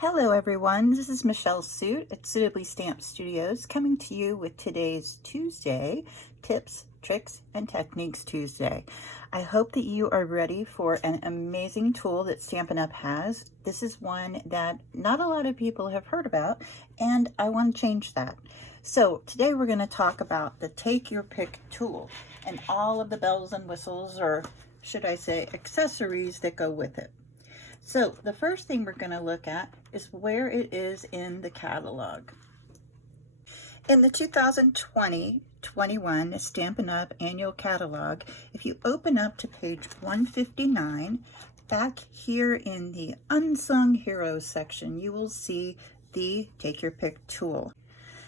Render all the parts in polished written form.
Hello everyone, this is Michelle Suit at Suitably Stamped Studios coming to you with today's Tuesday Tips, Tricks, and Techniques Tuesday. I hope that you are ready for an amazing tool that Stampin' Up! Has. This is one that not a lot of people have heard about, and I want to change that. So today we're going to talk about the Take Your Pick tool and all of the bells and whistles, or should I say accessories that go with it. So the first thing we're going to look at is where it is in the catalog. In the 2020-21 Stampin' Up! Annual Catalog, if you open up to page 159, back here in the Unsung Heroes section, you will see the Take Your Pick tool.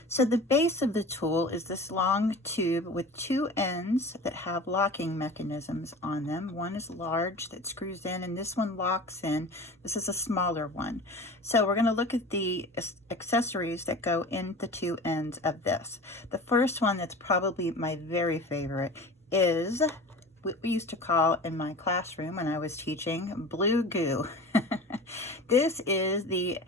So the base of the tool is this long tube with two ends that have locking mechanisms on them. One is large that screws in, and this one locks in. This is a smaller one. So we're going to look at the accessories that go in the two ends of this. The first one, that's probably my very favorite, is what we used to call in my classroom when I was teaching blue goo. This is the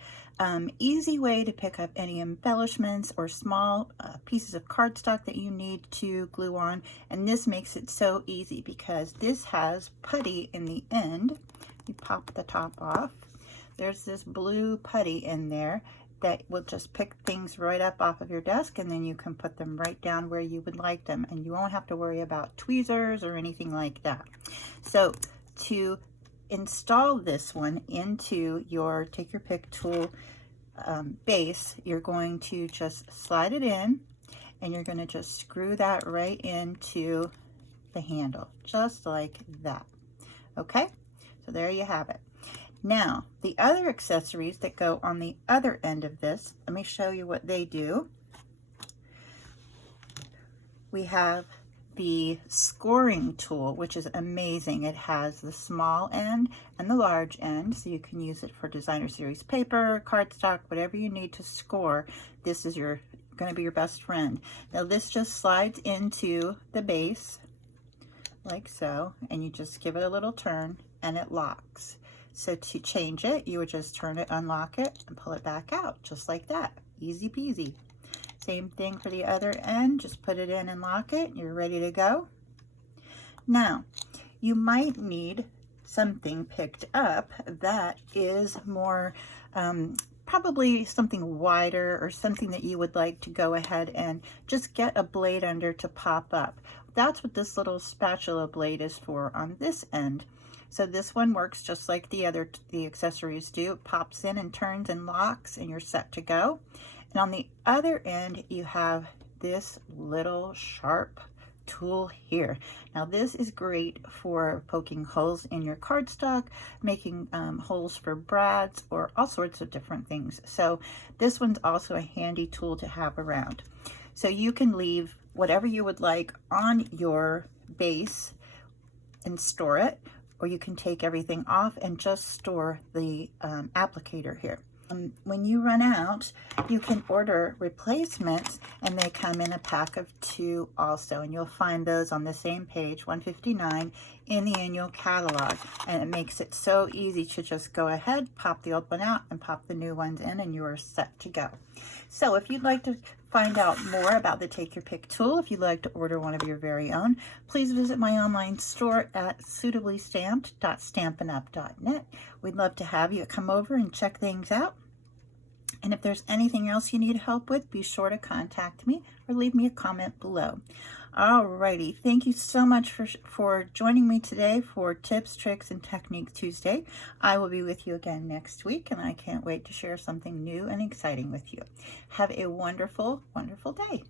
easy way to pick up any embellishments or small pieces of cardstock that you need to glue on, and this makes it so easy because this has putty in the end. You pop the top off. There's this blue putty in there that will just pick things right up off of your desk, and then you can put them right down where you would like them, and you won't have to worry about tweezers or anything like that. So to install this one into your Take Your Pick tool base, you're going to just slide it in, and you're going to just screw that right into the handle, just like that. Okay, so there you have it. Now, the other accessories that go on the other end of this, let me show you what they do. We have the scoring tool, which is amazing. It has the small end and the large end, so you can use it for designer series paper, cardstock, whatever you need to score. This is going to be your best friend. Now this just slides into the base like so, and you just give it a little turn and it locks. So to change it, you would just turn it, unlock it, and pull it back out, just like that. Easy peasy. Same thing for the other end, just put it in and lock it, and you're ready to go. Now, you might need something picked up that is more, probably something wider, or something that you would like to go ahead and just get a blade under to pop up. That's what this little spatula blade is for on this end. So this one works just like the accessories do. It pops in and turns and locks, and you're set to go. And on the other end, you have this little sharp tool here. Now this is great for poking holes in your cardstock, making holes for brads, or all sorts of different things. So this one's also a handy tool to have around. So you can leave whatever you would like on your base and store it, or you can take everything off and just store the applicator here. When you run out, you can order replacements, and they come in a pack of 2 also, and you'll find those on the same page, 159, in the annual catalog. And it makes it so easy to just go ahead, pop the old one out, and pop the new ones in, and you are set to go. So if you'd like to find out more about the Take Your Pick tool, if you'd like to order one of your very own, please visit my online store at suitablystamped.stampinup.net. We'd love to have you come over and check things out. And if there's anything else you need help with, be sure to contact me or leave me a comment below. Alrighty, thank you so much for joining me today for Tips, Tricks, and Techniques Tuesday. I will be with you again next week, and I can't wait to share something new and exciting with you. Have a wonderful, wonderful day.